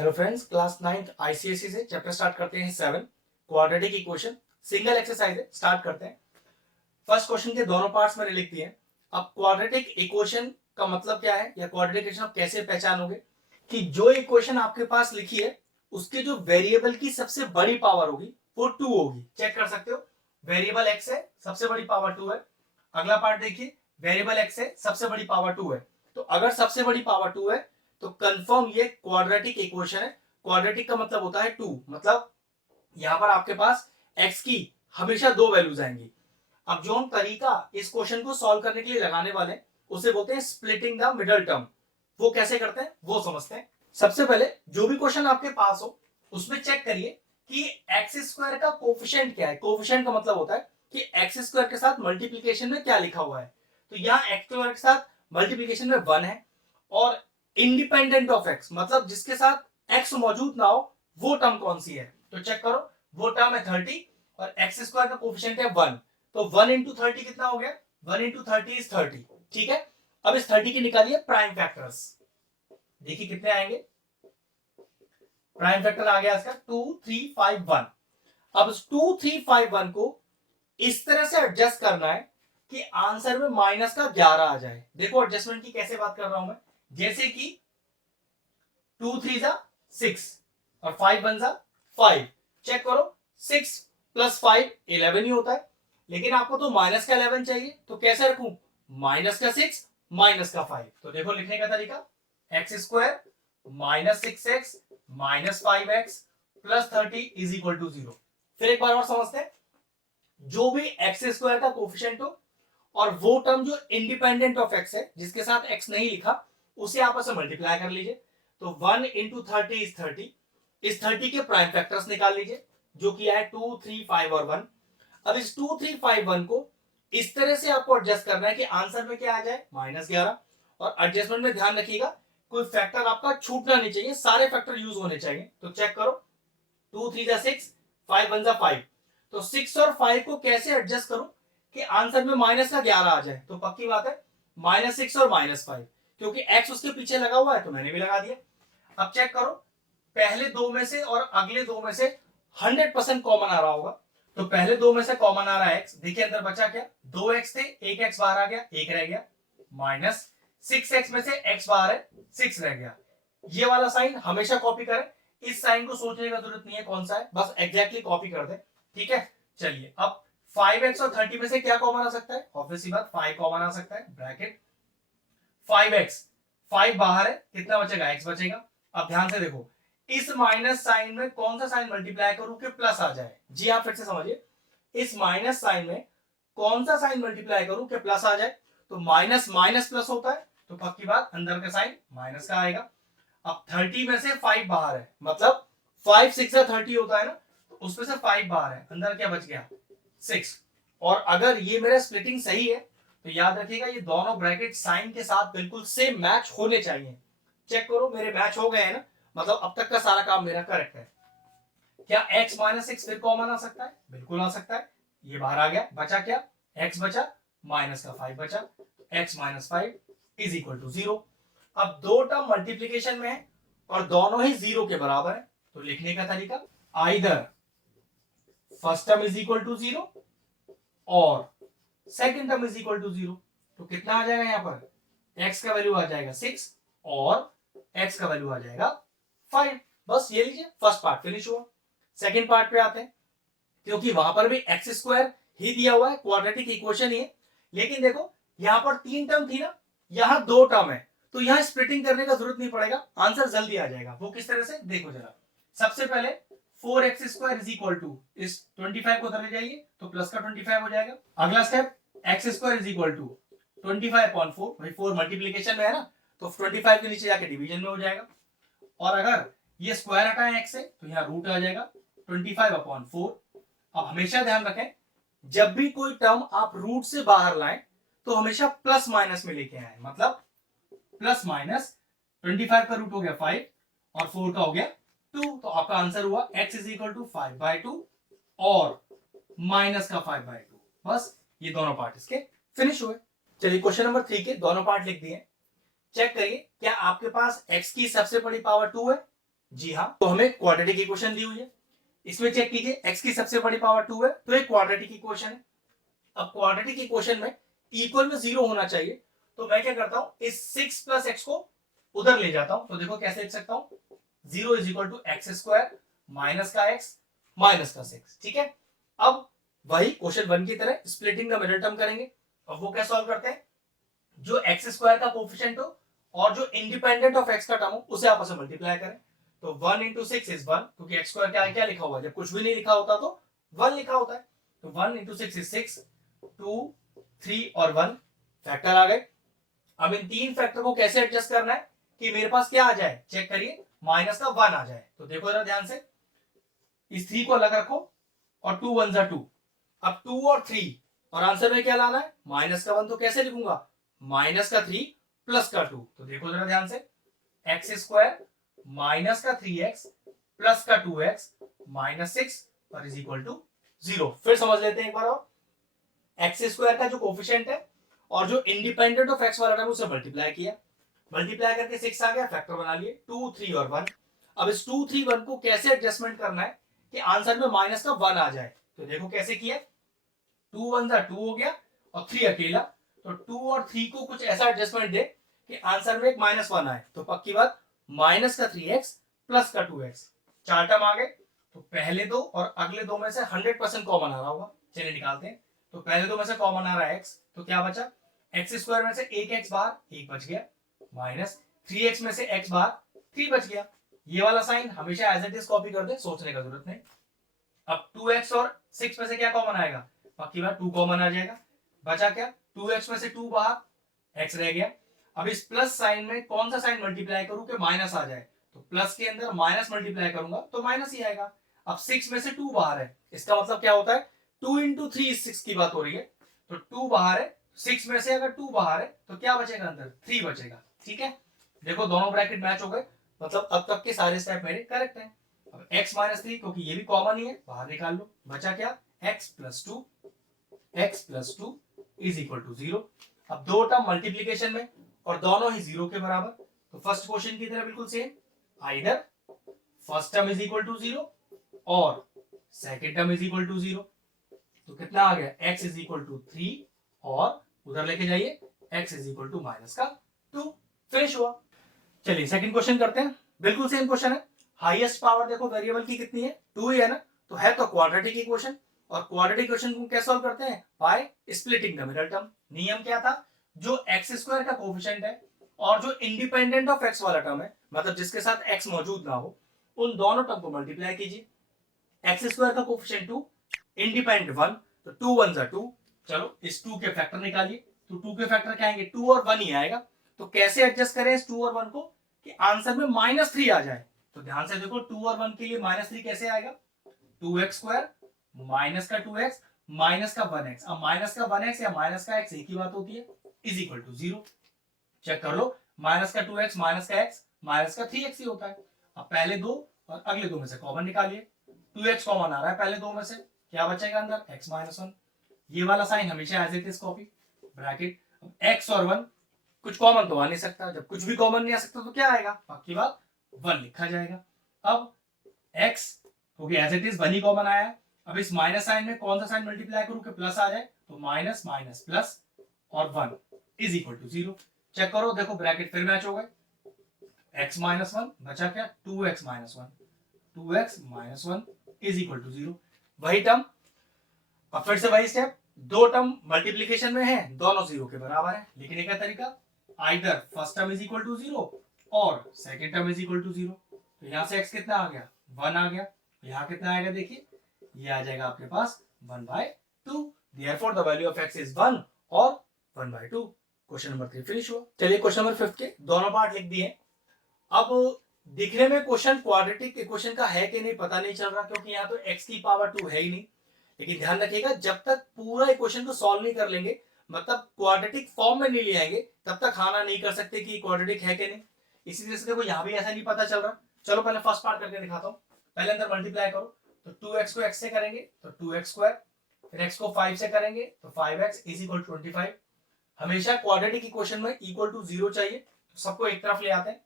Hello friends, class 9th ICSE से chapter start करते हैं 7 क्वाड्रेटिक इक्वेशन। सिंगल एक्सरसाइज है, स्टार्ट करते हैं। फर्स्ट क्वेश्चन के दोनों पार्ट्स मैंने लिख दिए हैं। अब क्वाड्रेटिक इक्वेशन का मतलब क्या है या क्वाड्रेटिक इक्वेशन आप कैसे पहचानोगे कि जो इक्वेशन आपके पास लिखी है उसके जो वेरिएबल की सबसे बड़ी पावर होगी वो 2 होगी। चेक कर सकते हो, वेरिएबल एक्स है, सबसे बड़ी पावर 2 है। अगला पार्ट देखिए, वेरिएबल एक्स है, सबसे बड़ी पावर 2 है। तो अगर सबसे बड़ी पावर 2 है तो कंफर्म ये क्वाड्रेटिक इक्वेशन है। क्वाड्रेटिक का मतलब होता है 2, मतलब यहां पर आपके पास x की हमेशा 2 वैल्यूज आएंगी। अब जो हम तरीका इस क्वेश्चन को सॉल्व करने के लिए लगाने वाले हैं उसे बोलते हैं स्प्लिटिंग द मिडल टर्म। वो कैसे करते हैं वो समझते हैं। सबसे पहले जो भी क्वेश्चन आपके पास हो उसमें चेक करिए कि एक्स स्क्वायर का कोफिशिएंट क्या है। कोफिशिएंट का मतलब होता है कि एक्स स्क्वायर के साथ मल्टीप्लीकेशन में क्या लिखा हुआ है। तो यहाँ एक्स स्क्वायर के साथ मल्टीप्लीकेशन में 1 है और इंडिपेंडेंट ऑफ एक्स मतलब जिसके साथ एक्स मौजूद ना हो वो टर्म कौन सी है। तो चेक करो, वो टर्म है 30 और एक्स स्क्वायर का कोफिशिएंट है 1। तो 1 इंटू 30 कितना हो गया? 1 इंटू 30 इज 30। ठीक है, अब इस 30 की निकालिए प्राइम फैक्टर्स। देखिए कितने आएंगे। प्राइम फैक्टर आ गया इसका 2 3 5 1। अब 2 3 5 1 को इस तरह से एडजस्ट करना है कि आंसर में माइनस का 11 आ जाए। देखो एडजस्टमेंट की कैसे बात कर रहा हूं मैं, जैसे कि 2 3 जा 6 और 5 1 जा 5। चेक करो, 6 प्लस 5 11 ही होता है, लेकिन आपको तो माइनस का 11 चाहिए। तो कैसे रखूं? माइनस का 6 माइनस का 5। तो देखो लिखने का तरीका, X square minus 6x minus 5x plus 30 is equal to 0। फिर एक बार और समझते हैं, जो भी एक्स स्क्वायर का कोफिशिएंट हो और वो टर्म जो इंडिपेंडेंट ऑफ एक्स है जिसके साथ एक्स नहीं लिखा उसे आपस में मल्टीप्लाई कर लीजिए। तो 1 इंटू 30 इज 30। इस 30 के प्राइम फैक्टर्स निकाल लीजिए जो कि है 2 3 5 और 1। अब इस 2 3 5 1 को इस तरह से आपको एडजस्ट करना है कि आंसर में क्या आ जाए -11। और एडजस्टमेंट में ध्यान रखिएगा कोई फैक्टर आपका छूटना नहीं चाहिए, सारे फैक्टर यूज होने चाहिए। तो चेक करो, 2 3 जा 6 5 1 जा 5। तो 6 और 5 को कैसे एडजस्ट करूं कि आंसर में माइनस का 11 आ जाए। तो पक्की बात है -6 और -5, क्योंकि x उसके पीछे लगा हुआ है तो मैंने भी लगा दिया। अब चेक करो, पहले दो में से और अगले दो में से 100% कॉमन आ रहा होगा। तो पहले दो में से कॉमन आ रहा है x। देखिए अंदर बचा क्या, 2x थे, एक x बाहर आ गया, एक रह गया। माइनस 6x में से x बाहर है, 6 रह गया। ये वाला साइन हमेशा कॉपी करें, इस साइन को सोचने का जरूरत नहीं है कौन सा है, बस एग्जैक्टली कॉपी कर दे। ठीक है, चलिए अब 5x और 30 में से क्या कॉमन आ सकता है? ऑब्वियसली बात 5 कॉमन आ सकता है। ब्रैकेट 5x, 5 बाहर है, कितना बचेगा? x बचेगा। अब ध्यान से देखो, इस माइनस साइन में कौन सा साइन मल्टीप्लाई करूं कि प्लस आ जाए? जी हाँ, फिर से समझिए, इस माइनस साइन में कौन सा साइन मल्टीप्लाई करूं कि प्लस आ जाए? तो माइनस माइनस प्लस होता है, तो पक्की बात अंदर का साइन माइनस का आएगा। अब 30 में से 5 बाहर है, मतलब 5 6 30 होता है ना, तो उसमें से 5 बाहर है, अंदर क्या बच गया? 6। और अगर ये मेरा स्प्लिटिंग सही है तो याद रखिएगा ये दोनों ब्रैकेट साइन के साथ बिल्कुल सेम मैच होने चाहिए। चेक करो मेरे मैच हो गए हैं ना, मतलब अब तक का सारा काम मेरा करेक्ट है। क्या x -6 फिर कॉमन आ सकता है? बिल्कुल आ सकता है। ये बाहर आ गया, बचा क्या? x बचा, माइनस का 5 बचा। x -5 is equal to 0। अब दो टर्म मल्टीप्लीकेशन में है और दोनों ही 0 के बराबर है। तो लिखने का तरीका, either first term is equal to 0 और second term is equal to 0। तो कितना आ जाएगा यहाँ पर? x का वैल्यू आ जाएगा 6 और x का वैल्यू आ जाएगा 5। बस ये लीजिए, फर्स्ट पार्ट फिनिश हुआ। सेकंड पार्ट पे आते हैं, क्योंकि वहां पर भी एक्स स्क्वायर ही दिया हुआ है, क्वाड्रेटिक इक्वेशन ही है। लेकिन देखो यहां पर 3 टर्म थी ना, यहां 2 टर्म है, तो यहां स्प्लिटिंग करने का जरूरत नहीं पड़ेगा, आंसर जल्दी आ जाएगा। वो किस तरह से देखो जरा। सबसे पहले 4x² इज इक्वल टू इस 25 को उधर ले जाइए तो प्लस का 25 हो जाएगा। अगला step, x² is equal to 25/4, भाई 4 मल्टीप्लीकेशन में है ना, तो 25 के नीचे जाके डिवीजन में हो जाएगा। और अगर ये स्क्वायर हटाए x से तो यहाँ रूट आ जाएगा 25/4। अब हमेशा ध्यान रखें, जब भी कोई टर्म आप रूट से बाहर लाएं तो हमेशा प्लस माइनस में लेके आए, मतलब प्लस माइनस 25 का रूट हो गया 5 और 4 का हो गया 2। तो आपका आंसर हुआ x इज इक्वल टू 5/2 और माइनस का 5/2। बस ये दोनों पार्ट इसके फिनिश हुए। चलिए क्वेश्चन नंबर 3 के दोनों पार्ट लिख दिए। चेक करिए, क्या आपके पास x की सबसे बड़ी पावर 2 है? जी हाँ, तो हमें क्वाड्रेटिक इक्वेशन दी हुई है, इसमें चेक कीजिए x की सबसे बड़ी पावर 2 है, तो एक क्वाड्रेटिक इक्वेशन है। अब क्वाड्रेटिक इक्वेशन में इक्वल में 0 होना चाहिए, तो मैं क्या करता हूं, इस 6 प्लस एक्स को उधर ले जाता हूं। तो देखो कैसे लिख सकता हूं, 0 is equal to X square minus का एक्स माइनस का 6। ठीक है, अब वही क्वेश्चन 1 की तरह स्प्लिटिंग द मिडिल टर्म करेंगे। अब वो क्या सॉल्व करते हैं, जो एक्स स्क्वायर का कोफिशिएंट हो और जो इंडिपेंडेंट ऑफ एक्स का टर्म हो उसे आपस में मल्टीप्लाई करें। तो 1 इंटू 6 इज 1, क्योंकि एक्स स्क्वायर क्या क्या लिखा हुआ है, जब कुछ भी नहीं लिखा होता तो 1 लिखा होता है। तो 1 इंटू 6 इज 6, 2 3 और 1 फैक्टर आ गए। अब इन तीन फैक्टर को कैसे एडजस्ट करना है कि मेरे पास क्या आ जाए, चेक करिए, माइनस का 1 आ जाए। तो देखो जरा ध्यान से, इस 3 को अलग रखो और 2 1 जा 2। अब 2 और 3 और आंसर में क्या लाना है, माइनस का 1। तो कैसे लिखूंगा, माइनस का 3 प्लस का 2। तो देखो जरा ध्यान से, एक्स स्क्वायर माइनस का 3x प्लस का 2x माइनस 6 और इज इक्वल टू 0। फिर समझ लेते हैं एक बार और, एक्स स्क्वायर का जो कोफिशिएंट है और जो इंडिपेंडेंट ऑफ एक्स वाला था उसे मल्टीप्लाई किया, मल्टीप्लाई करके 6 आ गया, फैक्टर बना लिए 2 3 और 1। अब इस 2 3 1 को कैसे एडजस्टमेंट करना है कि आंसर में माइनस का 1 आ जाए। तो देखो कैसे किया, 2 1 जा 2 हो गया और 3 अकेला। तो 2 और 3 को कुछ ऐसा एडजस्टमेंट दे कि आंसर में एक माइनस 1 आए। तो पक्की बात, माइनस का 3x प्लस का 2x, चार टर्म आ गए। तो पहले दो और अगले दो में से 100% कॉमन आ रहा होगा, चलिए निकालते हैं। तो पहले दो में से कॉमन आ रहा है x, तो क्या बचा, एक्स स्क्वायर में से एक एक्स बाहर, एक बच गया, माइनस 3x में से x बाहर 3 बच गया। ये वाला साइन हमेशा एज इट इज कॉपी कर दे, सोचने का जरूरत नहीं। अब 2x और 6 में से क्या कॉमन आएगा, पक्की बात 2 कॉमन आ जाएगा। बचा क्या, 2x में से 2 बाहर, x रह गया। अब इस प्लस साइन में कौन सा साइन मल्टीप्लाई करूं कि माइनस आ जाए, तो प्लस के अंदर माइनस मल्टीप्लाई करूंगा तो माइनस ही आएगा। अब 6 में से 2 बाहर है, इसका मतलब क्या होता है, 2 इंटू 3 इज 6 की बात हो रही है। तो 2 बाहर है, 6 में से अगर 2 बाहर है तो क्या बचेगा अंदर, 3 बचेगा। ठीक है, देखो दोनों ब्रैकेट मैच हो गए, मतलब अब तक के सारे स्टेप मेरे करेक्ट हैं। अब x माइनस 3, क्योंकि ये भी कॉमन ही है, बाहर निकाल लो। बचा क्या, x plus 2 is equal to 0। अब दो टर्म मल्टीप्लीकेशन में और दोनों ही 0 के बराबर, तो फर्स्ट क्वेश्चन की तरह बिल्कुल same, either first term is equal to 0 और second term is equal to 0। तो कितना आ गया, x इज इक्वल टू 3 और उधर लेके जाइए x is equal to minus का 2। फिनिश हुआ। चलिए सेकंड क्वेश्चन करते हैं, बिल्कुल सेम क्वेश्चन है। हाईएस्ट पावर देखो वेरिएबल की कितनी है, 2 ही है ना, तो है तो क्वाड्रेटिक इक्वेशन। और क्वाड्रेटिक इक्वेशन को कैसे सॉल्व करते हैं, by splitting the middle term. नियम क्या था, जो एक्स स्क्वायर का कोफिशिएंट है और जो इंडिपेंडेंट ऑफ एक्स वाला टर्म है, मतलब जिसके साथ एक्स मौजूद ना हो, उन दोनों टर्म को मल्टीप्लाई कीजिए। एक्स स्क्वायर का कोफिशिएंट 2, इंडिपेंडेंट 1, तो 2 1 जा 2। चलो इस 2 के फैक्टर निकालिए, तो 2 के फैक्टर क्या आएंगे, 2 और 1 ही आएगा। तो कैसे एडजस्ट करें इस 2 और 1 को कि आंसर में माइनस 3 आ जाए। तो ध्यान से देखो, 2 और 1 के लिए माइनस 3 कैसे आएगा, 2x स्क्वायर माइनस का 2x माइनस का 1x। अब माइनस का 1x या माइनस का x एक ही बात होती है, इज इक्वल टू 0। चेक कर लो, माइनस का 2x माइनस का x माइनस का 3x ही होता है। अब पहले दो और अगले दो में से कॉमन निकालिए, 2x कॉमन आ रहा है पहले दो में से, क्या बचेगा अंदर, x माइनस 1। ये वाला साइन हमेशा as it is copy, bracket. x और 1 कुछ कॉमन तो आ नहीं सकता, जब कुछ भी कॉमन नहीं आ सकता तो क्या आएगा, पक्की बात 1 लिखा जाएगा। अब x क्योंकि एज इट इज 1 ही कॉमन आया है, अब इस माइनस साइन में कौन सा साइन मल्टीप्लाई करूं कि प्लस आ जाए, तो माइनस माइनस प्लस और 1 इज इक्वल टू 0। चेक करो, देखो ब्रैकेट फिर मैच हो गए, x माइनस 1 बचा क्या, 2x minus 1, 2x minus 1 is equal to 0। वही टर्म, अब फिर से वही स्टेप, दो टर्म मल्टीप्लीकेशन में है, दोनों 0 के बराबर है। लिखने का तरीका, either first term is equal to 0 और second term is equal to 0। तो यहां से x कितना आ गया, 1 आ गया। यहां कितना आएगा, देखिए ये आ जाएगा आपके पास 1/2। Therefore the value of x is 1 और 1/2। क्वेश्चन नंबर 3 फिनिश हुआ। चलिए क्वेश्चन नंबर 5 के दोनों पार्ट लिख दिए। अब दिखने में क्वेश्चन क्वाड्रेटिक इक्वेशन का है कि नहीं पता नहीं चल रहा, क्योंकि यहाँ तो x की पावर 2 है ही नहीं। लेकिन ध्यान रखिएगा, जब तक पूरा इक्वेशन को सॉल्व नहीं कर लेंगे, मतलब क्वाड्रेटिक फॉर्म में नहीं ले आएंगे, तब तक खाना नहीं कर सकते कि क्वाड्रेटिक है कि नहीं। इसी तरह से देखो यहाँ भी ऐसा नहीं पता चल रहा। चलो पहले फर्स्ट पार्ट करके दिखाता हूँ। पहले अंदर मल्टीप्लाई करो, तो 2x को x से करेंगे तो 2x स्क्वायर, फिर x को 5 से करेंगे तो 5x इज इक्वल टू 25। हमेशा क्वाड्रेटिक इक्वेशन में इक्वल टू 0 चाहिए, तो सबको एक तरफ ले आते हैं।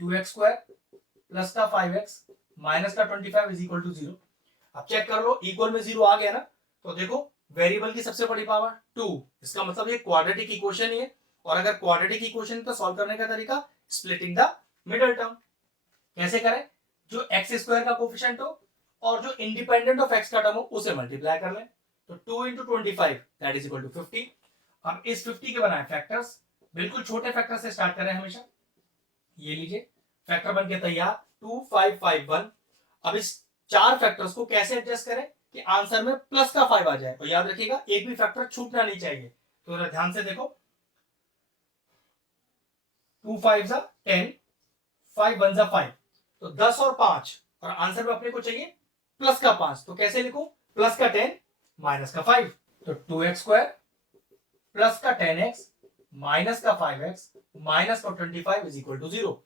2x स्क्वायर प्लस का 5x माइनस का 25 इज इक्वल टू 0। अब चेक कर लो, इक्वल में 0 आ गया ना, तो देखो वेरिएबल की सबसे बड़ी पावर 2, इसका मतलब ये क्वाड्रेटिक इक्वेशन ही है। और अगर क्वाड्रेटिक इक्वेशन तो सॉल्व करने का तरीका स्प्लिटिंग द मिडिल टर्म। कैसे करें? जो एक्स स्क्वायर का कोफिशिएंट हो और जो इंडिपेंडेंट ऑफ एक्स का टर्म हो उसे मल्टीप्लाई कर लें। तो 2 into 25 that is equal to 50। अब इस 50 के बनाए फैक्टर्स, बिल्कुल छोटे फैक्टर से स्टार्ट करें हमेशा। ये लीजिए फैक्टर बन के तैयार 2 5 5 1। अब इस चार फैक्टर्स को कैसे एडजस्ट करें कि आंसर में प्लस का 5 आ जाए। और याद रखिएगा एक भी फैक्टर छूटना नहीं चाहिए। तो ध्यान से देखो, 2 5 जा 10, 5 1 जा 5, तो 10 और 5, और आंसर में अपने को चाहिए प्लस का 5। तो कैसे लिखूं? प्लस का 10 माइनस का 5, तो 2x स्क्वायर प्लस का 10x माइनस का 5x माइनस का 25 इज इक्वल टू 0।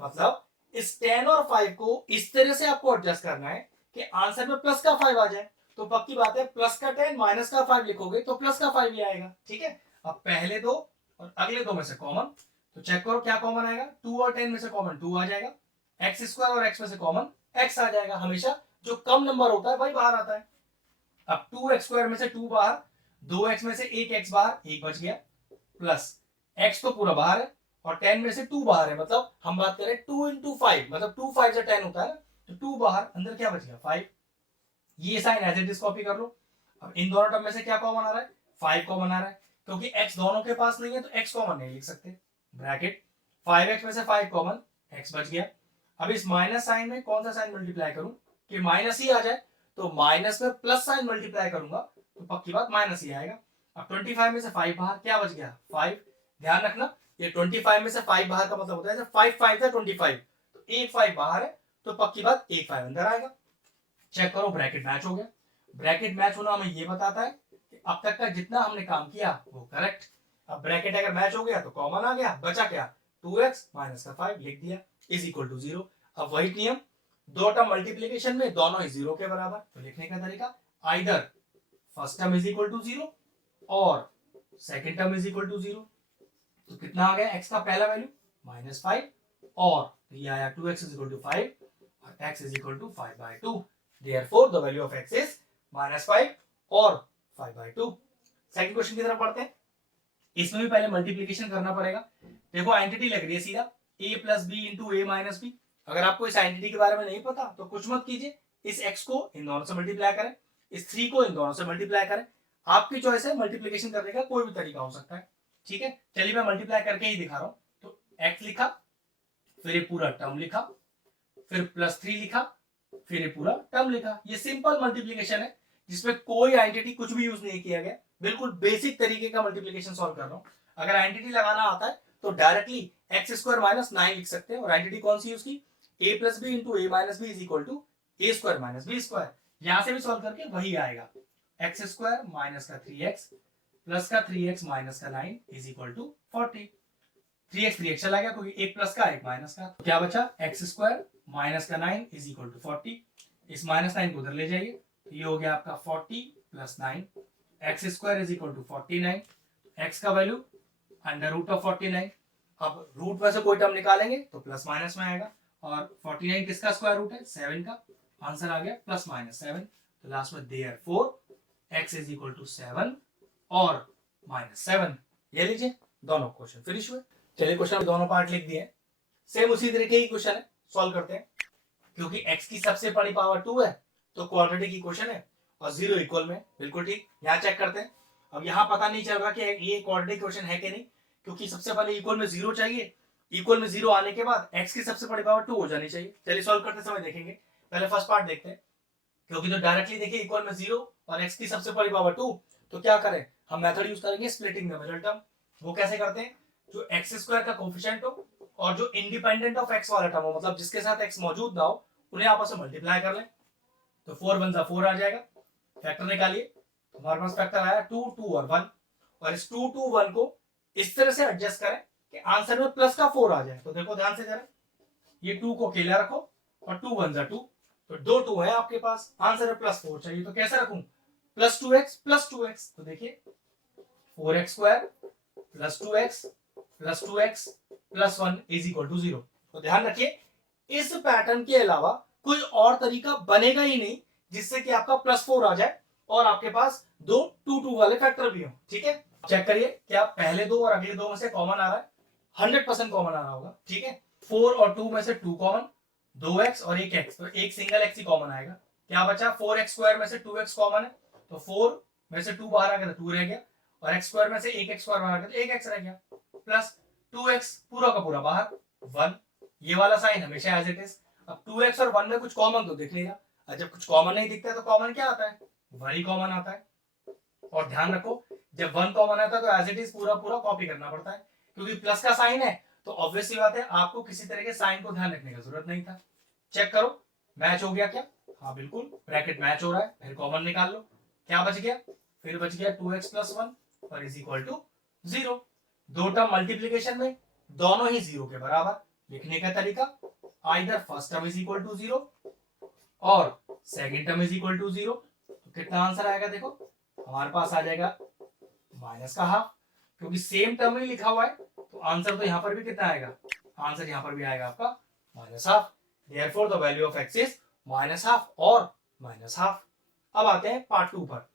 मतलब इस 10 और 5 को इस तरह से आपको एडजस्ट करना है कि आंसर में प्लस का 5 आ जाए। तो पक्की बात है प्लस का 10 माइनस का 5 लिखोगे तो प्लस का 5 ही आएगा। ठीक है, अब पहले दो और अगले दो में से कॉमन, तो चेक करो क्या कॉमन आएगा। 2 और 10 में से कॉमन 2 आ जाएगा, एक्स स्क्वायर और एक्स में से कॉमन एक्स आ जाएगा। हमेशा जो कम नंबर होता है वही बाहर आता है। अब 2x स्क्वायर में से 2 बाहर, 2x में से एक x बाहर, एक बच गया, प्लस x तो पूरा बाहर है और 10 में से 2 बाहर है। मतलब हम बात करें 2 इंटू 5, मतलब 2 5 से 10 होता है ना, तो 2 बाहर, अंदर क्या बच गया 5। ये sign as it is copy कर लो। अब इन दोनों टर्म में से क्या कॉमन आ रहा है? 5 कॉमन आ रहा है, क्योंकि x दोनों के पास नहीं है तो x कॉमन नहीं लिख सकते। ब्रैकेट 5x में से 5 कॉमन, x बच गया। अब इस माइनस साइन में कौन सा साइन मल्टीप्लाई करूं कि माइनस ही आ जाए? तो माइनस में प्लस साइन मल्टीप्लाई करूंगा तो पक्की बात माइनस ही आएगा। अब 25 में से 5 बाहर, क्या बच गया 5। ध्यान रखना ये 25 में से 5 बाहर का मतलब होता है 5 5 था 25, तो एक 5 बाहर है तो पक्की बात एक 5 अंदर आएगा। चेक करो ब्रैकेट मैच हो गया। ब्रैकेट मैच होना हमें ये बताता है कि अब तक का जितना हमने काम किया वो करेक्ट। अब ब्रैकेट अगर मैच हो गया तो कॉमन आ गया, बचा क्या 2x माइनस का 5 लिख दिया इज इक्वल टू 0। अब वही नियम, दो टर्म मल्टीप्लीकेशन में दोनों ही 0 के बराबर, तो लिखने का तरीका either first term is equal to 0 और second term is equal to 0। तो कितना आ गया x का पहला वैल्यू -5 और ये आया 2x इज इक्वल टू 5 और x is equal to 5/2। Therefore, the value of x is -5 और 5/2। सेकंड क्वेश्चन की तरफ बढ़ते हैं। इसमें भी पहले मल्टीप्लीकेशन करना पड़ेगा। देखो आइडेंटिटी लग रही है सीधा a plus B into A minus B. अगर आपको इस आइडेंटिटी के बारे में नहीं पता तो कुछ मत कीजिए, इस x को इन दोनों से मल्टीप्लाई करें, इस 3 को इन दोनों से मल्टीप्लाई करें। आपकी चॉइस है, मल्टीप्लीकेशन करने का कोई भी तरीका हो सकता है। ठीक है, चलिए मैं मल्टीप्लाई करके ही दिखा रहा हूं। तो x लिखा, फिर ये पूरा टर्म लिखा, फिर +3 लिखा, फिर ये पूरा टर्म लिखा। ये सिंपल मल्टीप्लिकेशन है जिसमें कोई आइडेंटिटी कुछ भी यूज नहीं किया गया, बिल्कुल बेसिक तरीके का मल्टीप्लिकेशन सॉल्व कर रहा हूं। अगर आइडेंटिटी लगाना आता है तो डायरेक्टली एक्स स्क्वायर माइनस 9 लिख सकते हैं। और आइडेंटिटी कौन सी उसकी? a plus B into A minus B is equal to A square minus B square. यहां से भी सॉल्व करके वही आएगा, एक्स स्क्वायर माइनस का 3x प्लस का 3x माइनस का 9 इज इक्वल टू 40। 3x चला गया क्योंकि एक प्लस का एक माइनस का, तो क्या बचा एक्स स्क्वायर माइनस का 9 इज इक्वल टू 40। इस -9 को उधर ले जाइए, तो ये हो गया आपका 40 plus 9, X square is equal to 49। X का वैल्यू अंडर रूट ऑफ 49। अब रूट में से कोई टर्म निकालेंगे तो प्लस माइनस में आएगा, और 49 किसका स्क्वायर रूट है? 7 का। आंसर आ गया +-7। तो लास्ट में therefore X is equal to 7 और -7। ये लीजिए दोनों क्वेश्चन फिनिश हुए। चलिए क्वेश्चन दोनों पार्ट लिख दिए, सेम उसी तरीके की क्वेश्चन है, सॉल्व करते हैं। क्योंकि x की सबसे बड़ी पावर 2 है तो क्वाड्रेटिक इक्वेशन है और 0 इक्वल में, बिल्कुल ठीक। यहाँ चेक करते हैं। अब यहाँ पता नहीं चल रहा कि ये क्वाड्रेटिक इक्वेशन है कि नहीं, क्योंकि सबसे पहले इक्वल में 0 चाहिए। इक्वल में 0 आने के बाद x की सबसे बड़ी पावर 2 हो जानी चाहिए। चलिए सॉल्व करते समय देखेंगे। पहले फर्स्ट पार्ट देखते हैं, क्योंकि तो डायरेक्टली देखिए इक्वल में 0 और x की सबसे बड़ी पावर 2, तो क्या करें हम मेथड यूज करेंगे स्प्लिटिंग द मिडिल टर्म। वो कैसे करते हैं? जो एक्स स्क्वायर का कोफिशिएंट हो और जो इंडिपेंडेंट ऑफ एक्स वाला टर्म हो, मतलब जिसके साथ एक्स मौजूद ना हो, उन्हें आपस में मल्टीप्लाई कर लें। तो 4 1 4 आ जाएगा। फैक्टर निकालिए, हमारे पास फैक्टर आया 2 2 और 1, और इस 2 2 1 को इस तरह से एडजस्ट करें कि आंसर में प्लस का 4 आ जाए। तो देखो ध्यान से जरा, ये 2 को अकेला रखो और 2 1 2, तो दो 2 है आपके पास, आंसर में +4 चाहिए, तो कैसे रखूं? +2x। तो देखिए 4x square +2x +2x +1 is equal to 0। तो ध्यान रखिए इस पैटर्न के अलावा कोई और तरीका बनेगा ही नहीं जिससे कि आपका +4 आ जाए और आपके पास दो 2 वाले फैक्टर भी हो। ठीक है, चेक करिए क्या पहले दो और अगले दो में से कॉमन आ रहा है? 100% कॉमन आ रहा होगा। ठीक है, 4 और 2 में से 2 कॉमन, 2x और 1x, तो एक सिंगल x ही कॉमन आएगा। क्या बचा? 4x स्क्वायर में से 2x कॉमन है, तो 4 में से 2 बाहर आ गया तो 2 रह गया, और x स्क्वायर में से 1x स्क्वायर बाहर आ गया तो 1x रह गया, प्लस 2x पूरा का पूरा बाहर 1, ये वाला साइन हमेशा एज इट इज। अब 2x और 1 में कुछ कॉमन तो दिख नहीं रहा, और जब कुछ कॉमन नहीं दिखता है तो कॉमन क्या आता है? 1 ही कॉमन आता है। और ध्यान रखो जब 1 कॉमन आता है तो एज इट इज पूरा पूरा कॉपी करना पड़ता है, क्योंकि प्लस का साइन है तो ऑब्वियसली बात है आपको किसी तरह के साइन को ध्यान रखने की जरूरत नहीं था। चेक करो मैच हो गया क्या? हाँ बिल्कुल, ब्रैकेट मैच हो रहा है, फिर कॉमन निकाल लो, क्या बच गया? फिर बच गया 2x + 1 और इज इक्वल टू 0। दो टर्म मल्टीप्लीकेशन में दोनों ही 0 के बराबर। लिखने का तरीका, either first term is equal to 0 और second term is equal to 0। तो कितना आंसर आएगा? देखो हमारे पास आ जाएगा माइनस का हाफ, क्योंकि सेम टर्म ही लिखा हुआ है तो आंसर तो यहां पर भी कितना आएगा? आंसर यहां पर भी आएगा आपका minus half. Therefore the value of x is minus half और माइनस हाफ। अब आते हैं पार्ट 2 पर।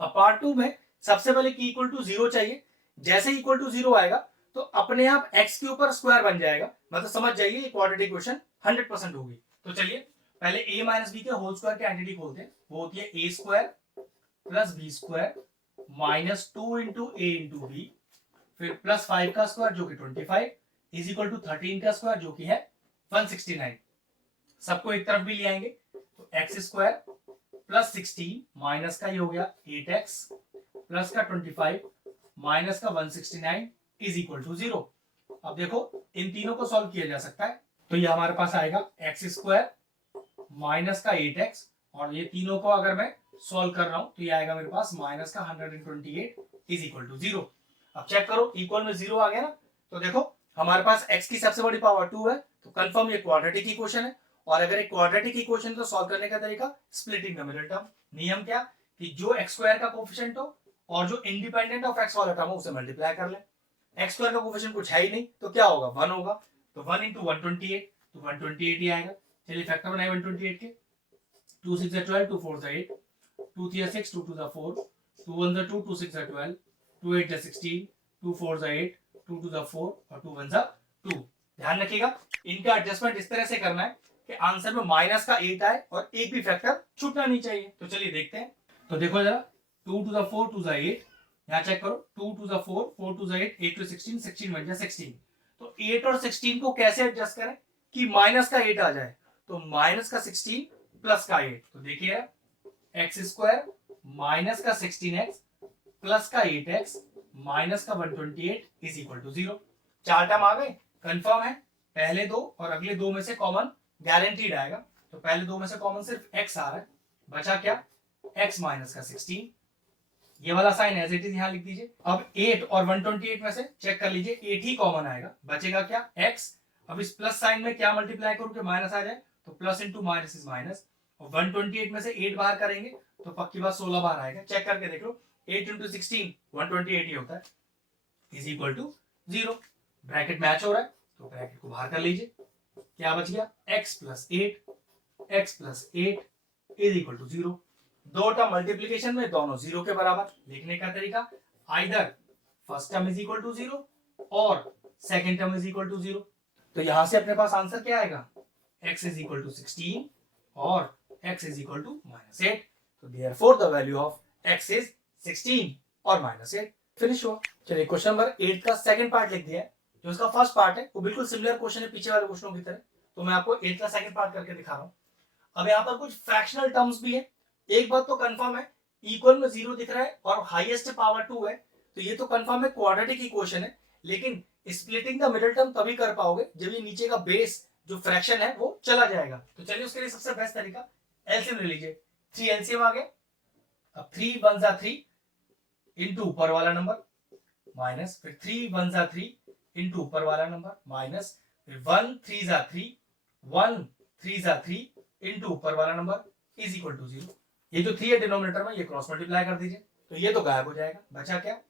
अब पार्ट 2 में सबसे पहले की इक्वल टू 0 चाहिए। जैसे इक्वल टू 0 आएगा तो अपने आप x के ऊपर स्क्वायर बन जाएगा, मतलब समझ जाइए ये क्वाड्रेटिक इक्वेशन 100% होगी। तो चलिए पहले a माइनस बी के होल स्क्वायर की आइडेंटिटी खोलते हैं। वो होती है a square plus b square minus 2 into a into b, फिर प्लस 5 का स्क्वायर जो कि 25 इज इक्वल टू 13 का स्क्वायर जो कि है 169। सबको एक तरफ भी ले आएंगे तो एक्स स्क्वायर प्लस 16 माइनस का ये हो गया 8x प्लस का 25 माइनस का 169 इज इक्वल टू 0। अब देखो इन तीनों को सॉल्व किया जा सकता है, तो ये हमारे पास आएगा एक्स स्क्वायर माइनस का 8x, और ये तीनों को अगर मैं सॉल्व कर रहा हूं तो ये आएगा मेरे पास माइनस का 128 इज इक्वल टू 0। अब चेक करो इक्वल में 0 आ गया ना, तो देखो हमारे पास x की सबसे बड़ी पावर 2 है, तो कंफर्म ये क्वाड्रेटिक इक्वेशन है। और अगर एक क्वाड्रेटिक इक्वेशन तो सॉल्व करने का तरीका स्प्लिटिंग द मिडिल टर्म। नियम क्या? कि जो x स्क्वायर का कोफिशिएंट हो और जो इंडिपेंडेंट ऑफ x वाला टर्म हो उसे मल्टीप्लाई कर ले। x स्क्वायर का कोफिशिएंट कुछ है ही नहीं तो क्या होगा? 1 होगा, तो 1 इंटू 128 तो 128 ही आएगा। चलिए फैक्टर बनाए 128 के, 2 6 12, 2 4 8, 2 3 6, 2 2 4, 2 1 2, 2 6 12, 2 8 16, 2 4 8, 2 2 4 और 2 1 2। ध्यान रखिएगा इनका एडजस्टमेंट इस तरह से करना है कि आंसर में माइनस का 8 आए और एक भी फैक्टर छूटना नहीं चाहिए। तो चलिए देखते हैं। तो देखो जरा 2 2 4, 2 8, यहाँ चेक करो 2 2 4, 4 2 8, 8 2 16, 16 बन जाए 16। तो 8 और 16 को कैसे एडजस्ट करें कि माइनस का 8 आ जाए? तो माइनस का 16 प्लस का 8, तो देखिए एक्स स्क्वायर माइनस का 16x प्लस का 8x माइनस का 128 इज इक्वल टू 0। चार टर्म आ गए, कंफर्म है पहले दो और अगले दो में से कॉमन गारंटीड आएगा। तो पहले दो में से कॉमन सिर्फ x आ रहा है, बचा क्या? x माइनस का 16, ये वाला साइन एज इट इज यहां लिख दीजिए। अब 8 और 128 में से चेक कर लीजिए 8 ही कॉमन आएगा, बचेगा क्या? x। अब इस प्लस साइन में क्या मल्टीप्लाई करूं कि माइनस आ जाए? तो plus into minus is minus, और 128 में से 8 बाहर करेंगे तो पक्की बात 16 बाहर आएगा। चेक करके देख लो 8 इंटू 16 128 ही होता है, is equal to 0। Bracket match हो रहा है तो ब्रैकेट को बाहर कर लीजिए, क्या बच गया? x plus 8 is equal to 0। दो टर्म मल्टीप्लीकेशन में दोनों 0 के बराबर। लिखने का तरीका, either first term is equal to 0 और second term is equal to 0। तो यहां से अपने पास आंसर क्या आएगा? x इज इक्वल टू 16 और x इज इक्वल टू -8। तो therefore the value of x is 16 और -8। फिनिश हुआ। चलिए क्वेश्चन नंबर 8 का सेकंड पार्ट लिख दिया है। जो इसका फर्स्ट पार्ट है वो बिल्कुल सिमिलर क्वेश्चन है पीछे वाले क्वेश्चनों की तरह, तो मैं आपको 8 का सेकंड पार्ट करके दिखा रहा हूं। अब यहाँ पर कुछ फ्रैक्शनल टर्म्स भी है। एक बात तो कंफर्म है, इक्वल में 0 दिख रहा है और हाईएस्ट पावर 2 है, तो ये तो कंफर्म है क्वाड्रेटिक इक्वेशन है। लेकिन स्प्लिटिंग द मिडिल टर्म तभी कर पाओगे जब ये नीचे का बेस जो फ्रैक्शन है वो चला जाएगा। तो चलिए उसके लिए सबसे बेस्ट तरीका एलसीएम ले लीजिए। 3 एलसीएम आ गया। अब 3 1 जा 3 इंटू ऊपर वाला नंबर माइनस, फिर 3 1 जा 3 इंटू ऊपर वाला नंबर माइनस, फिर 1 3 जा 3 1 3 जा 3 इंटू ऊपर वाला नंबर इज इक्वल टू 0। ये जो 3 है डिनोमिनेटर में, ये क्रॉस मल्टीप्लाई कर दीजिए तो ये तो गायब हो जाएगा। बचा क्या?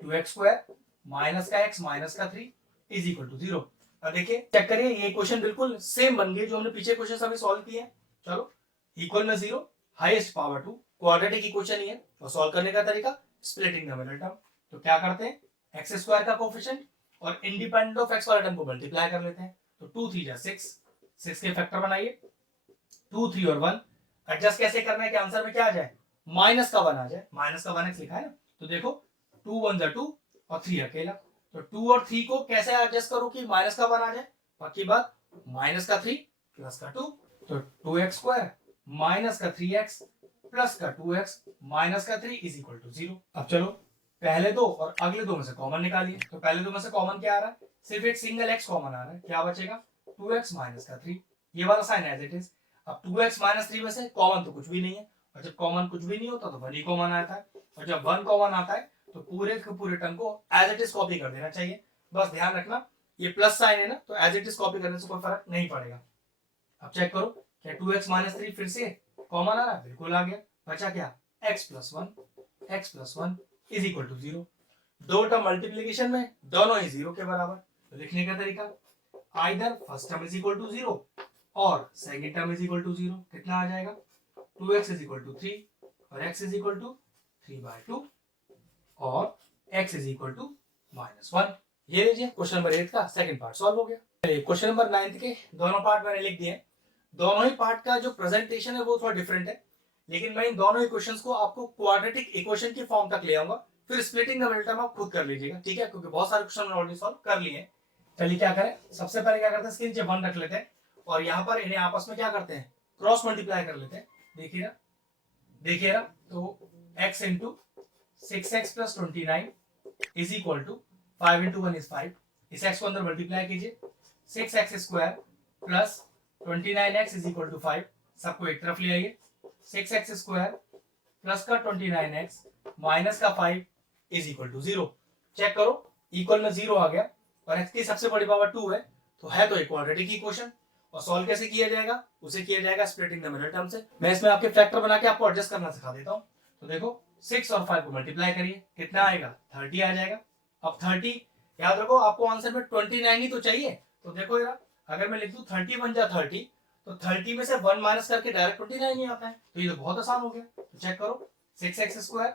2x स्क्वायर माइनस का x माइनस का 3 इज इक्वल टू 0। अब देखिए चेक करिए, ये क्वेश्चन बिल्कुल सेम बन गए जो हमने पीछे क्वेश्चन अभी सॉल्व किए हैं। चलो, इक्वल में 0, हाईएस्ट पावर 2, क्वाड्रेटिक इक्वेशन ही है और सॉल्व करने का तरीका स्प्लिटिंग द मिडिल टर्म। तो क्या करते हैं, एक्स स्क्वायर का कोफिशिएंट और इंडिपेंडेंट ऑफ एक्स वाला टर्म को मल्टीप्लाई कर लेते हैं। तो 2 3 जा 6, 6 के फैक्टर बनाइए, 2 3 और 1। एडजस्ट कैसे करना है कि आंसर में क्या आ जाए, माइनस का 1 आ जाए। माइनस का 1x लिखा है ना, तो देखो 2 1 जा 2 और 3 अकेला। तो 2 और 3 को कैसे एडजस्ट करो कि माइनस का 1 आ जाए, पक्की बात, माइनस का 3 प्लस का 2, तो 2x स्क्वायर माइनस का 3x प्लस का 2x माइनस का 3 इज इक्वल टू 0। अब चलो पहले दो और अगले दो में से कॉमन निकालिए। तो पहले दो में से कॉमन क्या आ रहा है, सिर्फ एक सिंगल x कॉमन आ रहा है, क्या बचेगा 2x माइनस का 3, ये वाला साइन एज इट इज। अब 2x माइनस 3 में से कॉमन तो कुछ भी नहीं है, और जब कॉमन कुछ भी नहीं होता तो 1 ही कॉमन आता है, और जब 1 कॉमन आता है तो पूरे के पूरे टर्म को एज इट इज कॉपी कर देना चाहिए। बस ध्यान रखना ये प्लस साइन है ना, तो एज इट इज कॉपी करने से कोई फर्क नहीं पड़ेगा। अब चेक करो क्या 2x माइनस 3 फिर से कॉमन आ रहा है, बिल्कुल आ गया। बचा क्या, x plus 1 is equal to 0। दो टर्म मल्टीप्लीकेशन में दोनों ही 0 के बराबर। तो लिखने का तरीका, either first term is equal to 0 और second term is equal to 0। कितना आ जाएगा, 2x इज इक्वल टू 3 और x इज इक्वल टू 3/2 और x इज इक्वल टू -1। ये लीजिए क्वेश्चन नंबर 8 का सेकंड पार्ट सॉल्व हो गया। क्वेश्चन नंबर 9 के दोनों पार्ट मैंने लिख दिए। दोनों ही पार्ट का जो प्रेजेंटेशन है वो थोड़ा डिफरेंट है, लेकिन मैं इन दोनों इक्वेशंस को आपको क्वाड्रेटिक इक्वेशन की फॉर्म तक ले आऊंगा, फिर स्प्लिटिंग द मिडिल टर्म आप खुद कर लीजिएगा, ठीक है, क्योंकि बहुत सारे क्वेश्चन मैंने ऑलरेडी सॉल्व कर लिए हैं। चलिए क्या करें, सबसे पहले क्या करते हैं, इसके नीचे 1 रख लेते हैं और यहाँ पर इन्हें आपस में क्या करते हैं, क्रॉस मल्टीप्लाई कर लेते हैं। देखिए ना, तो x into 6x plus 29 is equal to 5 into 1 is 5। इस x को अंदर मल्टीप्लाई कीजिए, 6x square plus 29x is equal to 5, सबको एक तरफ ले आइए, 6x स्क्वायर प्लस का 29x माइनस का 5 इज इक्वल टू 0। चेक करो, इक्वल में 0 आ गया और x की सबसे बड़ी पावर 2 है, तो है तो एक क्वाड्रेटिक इक्वेशन। और सॉल्व कैसे किया जाएगा, उसे किया जाएगा स्प्लिटिंग द मिडिल टर्म से। मैं इसमें आपके फैक्टर बना के आपको एडजस्ट करना सिखा देता हूं। तो देखो 6 और 5 को मल्टीप्लाई करिए, कितना आएगा, 30 आ जाएगा। अब 30 याद रखो, आपको आंसर में 29 ही तो चाहिए, तो देखो यार, अगर मैं लिख दूं 30 बन जा 30, तो 30 में से 1 माइनस करके डायरेक्ट 29 ही आता है, तो ये तो बहुत आसान हो गया। तो चेक करो, 6x स्क्वायर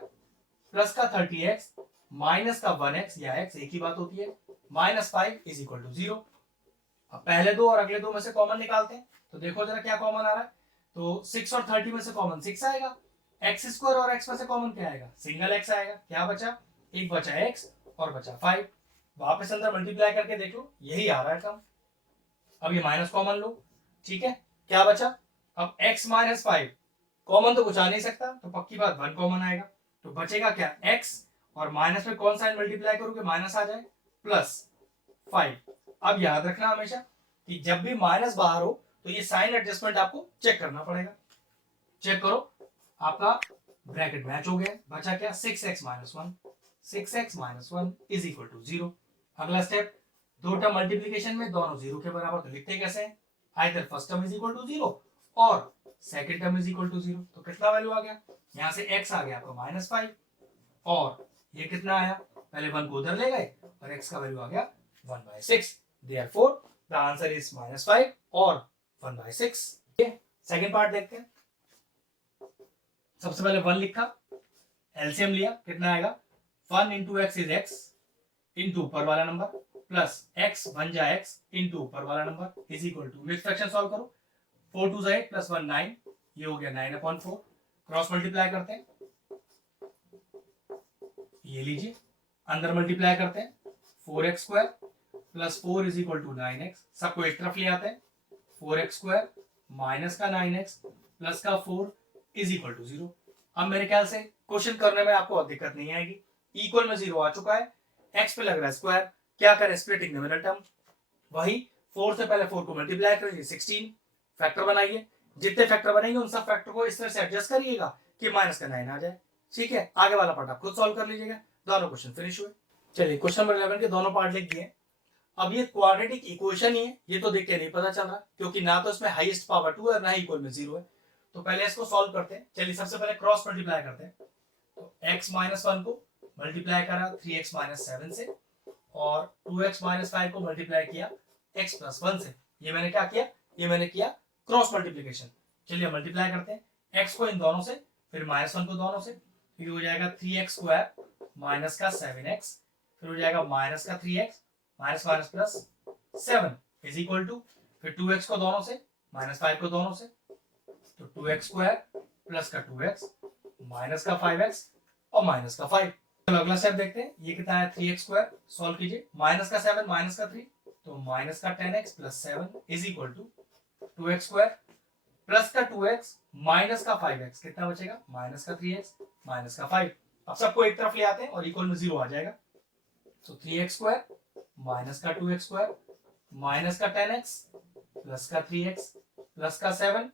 प्लस का 30x माइनस का 1x, या x एक ही बात होती है, माइनस 5 इज इक्वल टू 0। अब पहले दो और अगले दो में से कॉमन निकालते हैं, तो देखो जरा क्या कॉमन आ रहा है, तो 6 और 30 में से कॉमन 6 आएगा, एक्स स्क्वायर और x में से कॉमन क्या आएगा, सिंगल x आएगा। क्या बचा, एक बचा x और बचा 5। वापस अंदर मल्टीप्लाई करके देख लो, यही आ रहा है टर्म। अब ये माइनस कॉमन लो, ठीक है, क्या बचा, अब x माइनस 5 कॉमन तो कुछ आ नहीं सकता, तो पक्की बात 1 कॉमन आएगा, तो बचेगा क्या, x और माइनस में कौन सा मल्टीप्लाई करोगे माइनस आ जाए, प्लस 5। अब याद रखना हमेशा कि जब भी माइनस बाहर हो तो ये साइन एडजस्टमेंट आपको चेक करना पड़ेगा। चेक करो, आपका ब्रैकेट मैच हो गया, बचा क्या, 6x minus 1, 6x minus 1 is equal to 0। अगला स्टेप, दो टर्म मल्टीप्लीकेशन में दोनों 0 के बराबर, तो लिखते कैसे हैं, either first term is equal to 0 और second term is equal to 0। तो कितना वैल्यू आ गया, यहां से x आ गया आपका -5 और ये कितना आया, पहले 1 को उधर ले गए और x का वैल्यू आ गया 1/6। Therefore, the answer is -5 और 1/6। सेकंड पार्ट देखते हैं। सबसे पहले 1 लिखा, एलसीएम लिया, कितना आएगा, 1 into x is x into ऊपर वाला नंबर प्लस x बन जाए x इंटू ऊपर वाला number is equal to, mix fraction solve करो, 4 2 8 प्लस 1 9, ये हो गया 9/4। क्रॉस मल्टीप्लाई करते हैं, ये लीजिए, अंदर मल्टीप्लाई करते हैं, 4x square plus 4 is equal to 9x, सबको एक तरफ ले आते हैं, 4x स्क्वायर माइनस का 9x प्लस का 4 इज इक्वल टू 0। अब मेरे ख्याल से क्वेश्चन करने में आपको दिक्कत नहीं आएगी, इक्वल में 0 आ चुका है, x पे लग रहा है स्क्वायर, क्या करें, स्प्लिटिंग द मिडिल टर्म। वही 4 से पहले 4 को मल्टीप्लाई करिए, 16 फैक्टर बनाइए, जितने फैक्टर बनेंगे उन सब फैक्टर को इस तरह से एडजस्ट करिएगा कि माइनस का 9 आ जाए, ठीक है। आगे वाला पार्ट आप खुद सॉल्व कर लीजिएगा। दोनों क्वेश्चन फिनिश हुए। चलिए क्वेश्चन नंबर 11 के दोनों पार्ट लिख दिए। अब ये क्वाड्रेटिक इक्वेशन ही है, ये तो देख के नहीं पता चल रहा, क्योंकि ना तो इसमें हाईएस्ट पावर 2 है और ना ही इक्वल में 0 है। तो पहले इसको सॉल्व करते हैं। चलिए सबसे पहले क्रॉस मल्टीप्लाई करते हैं, तो x माइनस 1 को मल्टीप्लाई करा 3x माइनस 7 से और 2x माइनस 5 को मल्टीप्लाई किया x प्लस 1 से। ये मैंने क्या किया, ये मैंने किया क्रॉस मल्टीप्लीकेशन। चलिए मल्टीप्लाई करते हैं x को इन दोनों से, फिर -1 को दोनों से, फिर हो जाएगा 3x स्क्वायर माइनस का 7x, फिर हो जाएगा माइनस का 3x minus minus plus 7 is equal to, फिर 2x को दोनों से, -5 को दोनों से, तो 2x स्क्वायर प्लस का 2x माइनस का 5x और माइनस का 5। तो अगला स्टेप देखते हैं, ये कितना है 3x स्क्वायर, सॉल्व कीजिए, माइनस का 7 माइनस का 3, तो माइनस का 10x plus 7 is equal to 2x square plus का 2x माइनस का 5x, कितना बचेगा माइनस का 3x माइनस का 5। अब सबको एक तरफ ले आते हैं और इक्वल में 0 आ जाएगा, तो 3x स्क्वायर माइनस का 2x स्क्वायर माइनस का 10x प्लस का 3x प्लस का 7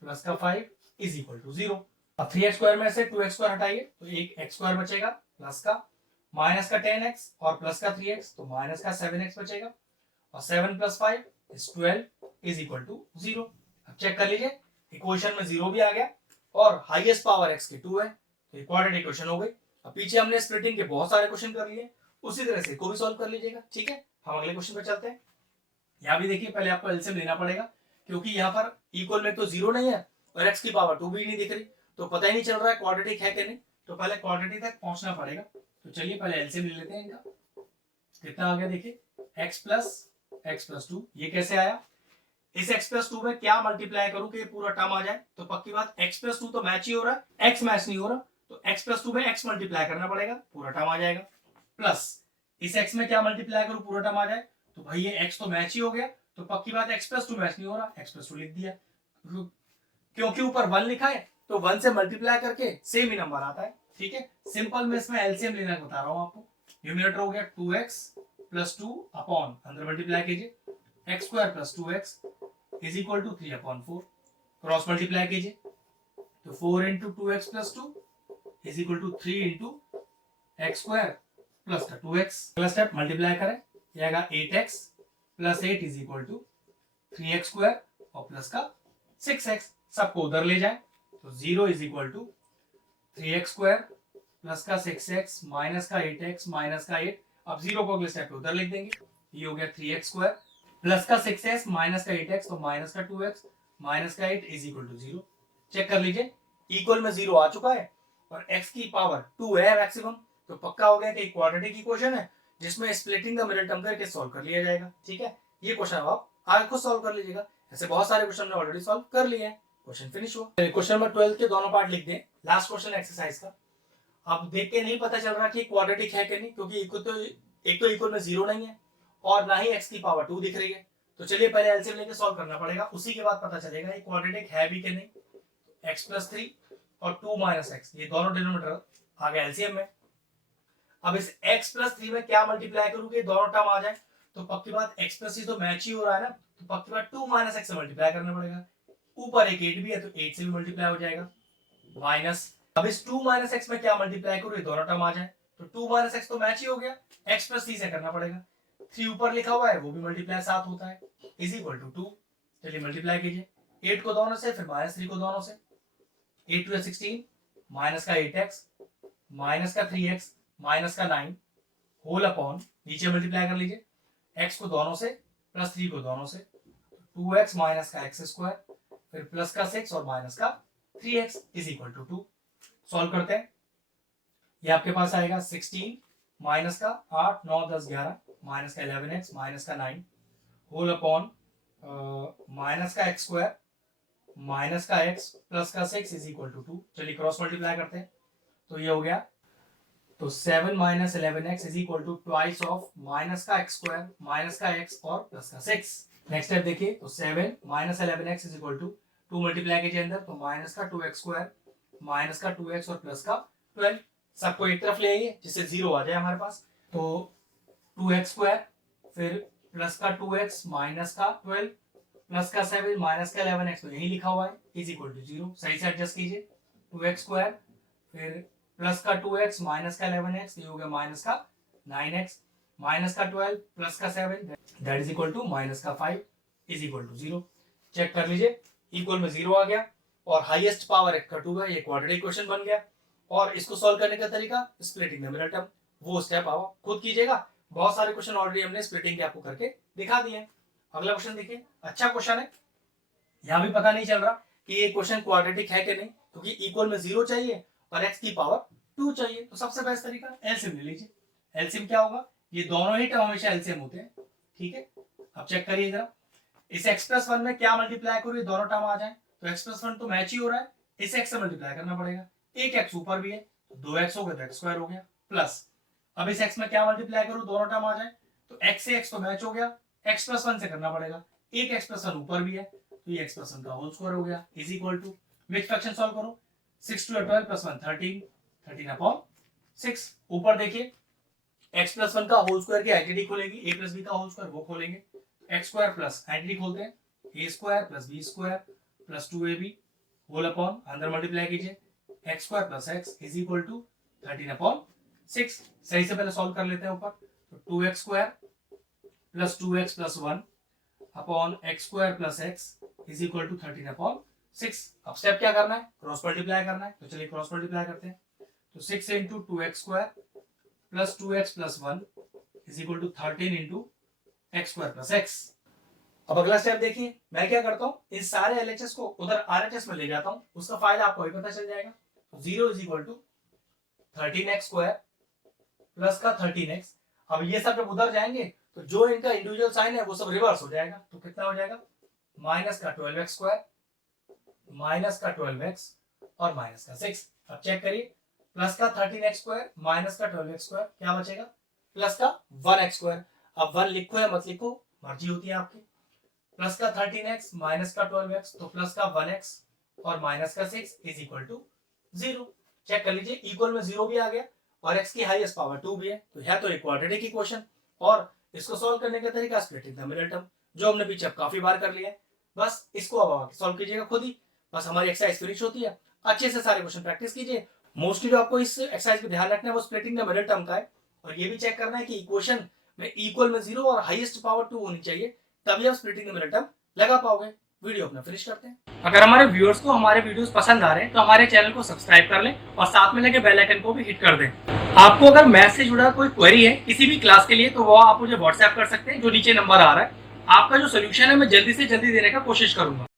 प्लस का 5 इज इक्वल टू 0। अब 3x स्क्वायर में से 2x स्क्वायर हटाइए तो एक x स्क्वायर बचेगा प्लस का माइनस का 10x और प्लस का 3x, तो माइनस का 7x बचेगा और 7 plus 5 is 12 is equal to 0। अब चेक कर लीजिए, इक्वेशन में 0 भी आ गया और हाईएस्ट पावर x की 2 है, तो इक्वाड्रेटिक इक्वेशन हो गई। अब पीछे हमने स्प्लिटिंग के बहुत सारे क्वेश्चन कर लिए, उसी तरह से को भी सॉल्व कर लीजिएगा। ठीक है, हम अगले क्वेश्चन पे चलते हैं। यहाँ भी देखिए, पहले आपको एलसीएम लेना पड़ेगा, क्योंकि यहाँ पर इक्वल में तो 0 नहीं है और x की पावर 2 भी नहीं दिख रही, तो पता ही नहीं चल रहा है क्वाड्रेटिक है कि नहीं, तो पहले क्वाड्रेटिक तक पहुंचना पड़ेगा। तो चलिए पहले एलसीएम ले लेते हैं इनका। कितना आ गया देखिए, x प्लस 2, ये कैसे आया, इस x प्लस 2 में क्या मल्टीप्लाई करूं कि ये पूरा टर्म आ जाए, तो पक्की बात x प्लस 2 तो मैच ही हो रहा है, x मैच नहीं हो रहा, तो x प्लस 2 में x मल्टीप्लाई करना पड़ेगा, पूरा टर्म आ जाएगा, प्लस इस x में क्या मल्टीप्लाई करूं पूरा टर्म आ जाए, तो भाई ये x तो मैच ही हो गया, तो पक्की बात x प्लस 2 मैच नहीं हो रहा, x प्लस 2 लिख दिया, क्योंकि ऊपर 1 लिखा है तो 1 से मल्टीप्लाई करके सेम ही नंबर आता है। ठीक है, सिंपल में इसमें एलसीएम लेना बता रहा हूं आपको। न्यूमरेटर हो गया 2x प्लस 2 अपॉन, अंदर मल्टीप्लाई कीजिए, x square plus 2x is equal to 3 upon 4, cross multiply कीजिए, तो 4 into 2x plus 2 is equal to 3 into x square plus का 2x। अगला स्टेप मल्टीप्लाई करें, ये आएगा 8x plus 8 is equal to 3x square और plus का 6x, सबको उधर ले जाए, तो 0 is equal to 3x square plus का 6x माइनस का 8x माइनस का 8। अब 0 को अगले स्टेप पे उधर लिख देंगे, ये हो गया 3x स्क्वायर प्लस का 6x माइनस का 8x, तो माइनस का 2x माइनस का 8 इज इक्वल टू 0। चेक कर लीजिए, इक्वल में 0 आ चुका है और x की पावर 2 है मैक्सिमम, तो पक्का हो गया कि क्वाड्रेटिक इक्वेशन है जिसमें स्प्लिटिंग द मिडिल टर्म करके सॉल्व कर लिया जाएगा। ठीक है, ये क्वेश्चन आप आगे खुद सॉल्व कर लीजिएगा, ऐसे बहुत सारे क्वेश्चन हमने ऑलरेडी सॉल्व कर लिए हैं। क्वेश्चन फिनिश हुआ। क्वेश्चन नंबर 12 के दोनों पार्ट लिख दें, लास्ट क्वेश्चन एक्सरसाइज का। अब देख के नहीं पता चल रहा कि क्वाड्रेटिक है कि नहीं, क्योंकि एक तो इक्वल में 0 नहीं है और ना ही x की पावर 2 दिख रही है, तो चलिए पहले एलसीएम लेके सॉल्व करना पड़ेगा, उसी के बाद पता चलेगा ये क्वाड्रेटिक है भी कि नहीं। x प्लस 3 और 2 माइनस एक्स, ये दोनों डिनोमिनेटर आ गया एलसीएम में। अब इस x प्लस 3 में क्या मल्टीप्लाई करूं कि दोनों टर्म आ जाए, तो पक्की बात x प्लस 3 तो मैच ही हो रहा है ना, तो पक्की बात 2 माइनस एक्स से मल्टीप्लाई करना पड़ेगा, ऊपर एक 8 भी है तो 8 से भी मल्टीप्लाई हो जाएगा, माइनस अब इस 2 माइनस एक्स में क्या मल्टीप्लाई करूं, ये दोनों टर्म आ जाए, तो 2 माइनस एक्स तो मैच ही हो गया, x प्लस 3 से करना पड़ेगा, 3 ऊपर लिखा हुआ है वो भी मल्टीप्लाई साथ होता है, इज इक्वल टू 2। चलिए मल्टीप्लाई कीजिए, 8 को दोनों से, फिर माइनस 3 को दोनों से, 8 टू 16 माइनस का 8x माइनस का 3x माइनस का 9 होल अपॉन, नीचे मल्टीप्लाई कर लीजिए, x को दोनों से प्लस 3 को दोनों से, 2x माइनस का x स्क्वायर फिर प्लस का 6 और माइनस का 3x is equal to 2। Solve करते हैं, ये आपके पास आएगा 16 माइनस का 8 9 10 11 माइनस का 11x माइनस का 9 होल अपॉन माइनस का x स्क्वायर माइनस का x प्लस का 6 इज इक्वल टू 2। चलिए क्रॉस मल्टीप्लाई करते हैं, तो ये हो गया, तो 7 minus 11x is equal to twice of minus का x स्क्वायर माइनस का x और प्लस का 6। नेक्स्ट स्टेप देखिए, तो 7 minus 11x is equal to 2 multiply कीजिए अंदर, तो माइनस का 2x स्क्वायर माइनस का 2x और प्लस का 12, सबको एक तरफ ले आइए जिससे 0 आ जाए हमारे पास, तो 2x स्क्वायर फिर प्लस का 2x माइनस का 12 प्लस का 7 माइनस का 11x, तो यही लिखा हुआ है, इज इक्वल टू 0। सही से एडजस्ट कीजिए, 2x स्क्वायर फिर प्लस का 2x माइनस का 11x, ये हो गया माइनस का 9x माइनस का 12 प्लस का 7 that is equal to minus का 5 इज इक्वल टू 0। चेक कर लीजिए, इक्वल में 0 आ गया और हाईएस्ट पावर एक का 2 है, ये क्वाड्रेटिक इक्वेशन बन गया। और इसको सॉल्व करने का तरीका स्प्लिटिंग द मिडिल टर्म, वो स्टेप आप खुद कीजिएगा, बहुत सारे क्वेश्चन ऑलरेडी हमने स्प्लिटिंग के आपको करके दिखा दिए हैं। अगला क्वेश्चन देखिए, अच्छा क्वेश्चन है, यहाँ भी पता नहीं चल रहा कि ये क्वेश्चन क्वाड्रेटिक है कि नहीं, क्योंकि इक्वल में 0 चाहिए और x की पावर 2 चाहिए। तो सबसे बेस्ट तरीका एलसीएम ले लीजिए। एलसीएम क्या होगा, ये दोनों ही टर्म हमेशा एलसीएम होते हैं, ठीक है। अब चेक करिए जरा, इस x+1 में क्या मल्टीप्लाई करो, ये दोनों टर्म आ जाए, तो x+1 तो मैच ही हो रहा है, इस x से मल्टीप्लाई करना पड़ेगा, एक x ऊपर भी है तो 2x हो गया तो x² हो गया, प्लस अब इस x में क्या मल्टीप्लाई करो, दोनों टर्म आ जाए, तो x से x तो मैच हो गया, x+1 से करना पड़ेगा, एक x+1 ऊपर भी है तो ये x+1 का होल स्क्वायर हो गया, is equal to mix fraction solve करो, 6 2 12 + 1 13, 13/6। ऊपर देखिए x+1 का होल स्क्वायर की आइडेंटिटी खोलेगी, a + b का होल स्क्वायर वो खोलेंगे, x² प्लस आइडेंटिटी खोलते हैं, a² + b² + 2ab whole upon अंदर मल्टीप्लाई कीजिए, x² + x is equal to 13/6। सही से पहले सॉल्व कर लेते हैं ऊपर, तो 2x² + 2x + 1 upon x² + x is equal to 13/6। अब स्टेप क्या करना है, क्रॉस मल्टीप्लाई करना है, तो चलिए क्रॉस मल्टीप्लाई करते हैं, तो 6 × 2x² + 2x + 1 is equal to 13 × x² + x। अब अगला स्टेप देखिए, मैं क्या करता हूँ, इन सारे LHS को उधर RHS में ले जाता हूँ, उसका फायदा आपको भी पता चल जाएगा। 0 is equal to 13x² plus का 13x। अब ये सब जब उधर जाएंगे तो जो इनका इंडिविजुअल साइन है वो सब रिवर्स हो जाएगा, तो कितना हो जाएगा, माइनस का 12x² माइनस का 12x और माइनस का 6। अब चेक करिए, प्लस का 13x² माइनस का 12x² क्या बचेगा, प्लस का 1x²। अब 1 लिखो या मत लिखो मर्जी होती है आपकी, प्लस का 13x माइनस का 12x, तो प्लस का 1x और माइनस का 6 इज इक्वल टू 0। चेक कर लीजिए, इक्वल में 0 भी आ गया और x की हाईएस्ट पावर 2 भी है, तो है तो एक क्वाड्रेटिक इक्वेशन। और इसको सॉल्व करने का तरीका स्प्लिटिंग द मिडिल टर्म, जो हमने पीछे काफी बार कर लिया है, बस इसको अब सॉल्व कीजिएगा खुद ही, बस हमारी एक्सरसाइज फिनिश होती है। अच्छे से सारे क्वेश्चन प्रैक्टिस कीजिए। मोस्टली जो आपको इस एक्सरसाइज पे ध्यान रखना है वो स्प्लिटिंग द मिडिल टर्म का है, और ये भी चेक करना है कि इक्वेशन में इक्वल में 0 और हाईएस्ट पावर 2 होनी चाहिए, तभी आप स्प्लिटिंग द मिडिल टर्म लगा पाओगे। वीडियो अपना फिनिश करते हैं। अगर हमारे व्यूअर्स को हमारे वीडियोस पसंद आ रहे हैं तो हमारे चैनल को सब्सक्राइब कर लें और साथ में लगे बेल आइकन को भी हिट कर दें। आपको अगर मैथ्स से जुड़ा कोई क्वेरी है किसी भी क्लास के लिए, तो वो आप मुझे व्हाट्सएप कर सकते हैं, जो नीचे नंबर आ रहा है। आपका जो सोल्यूशन है मैं जल्दी से जल्दी देने का कोशिश करूंगा।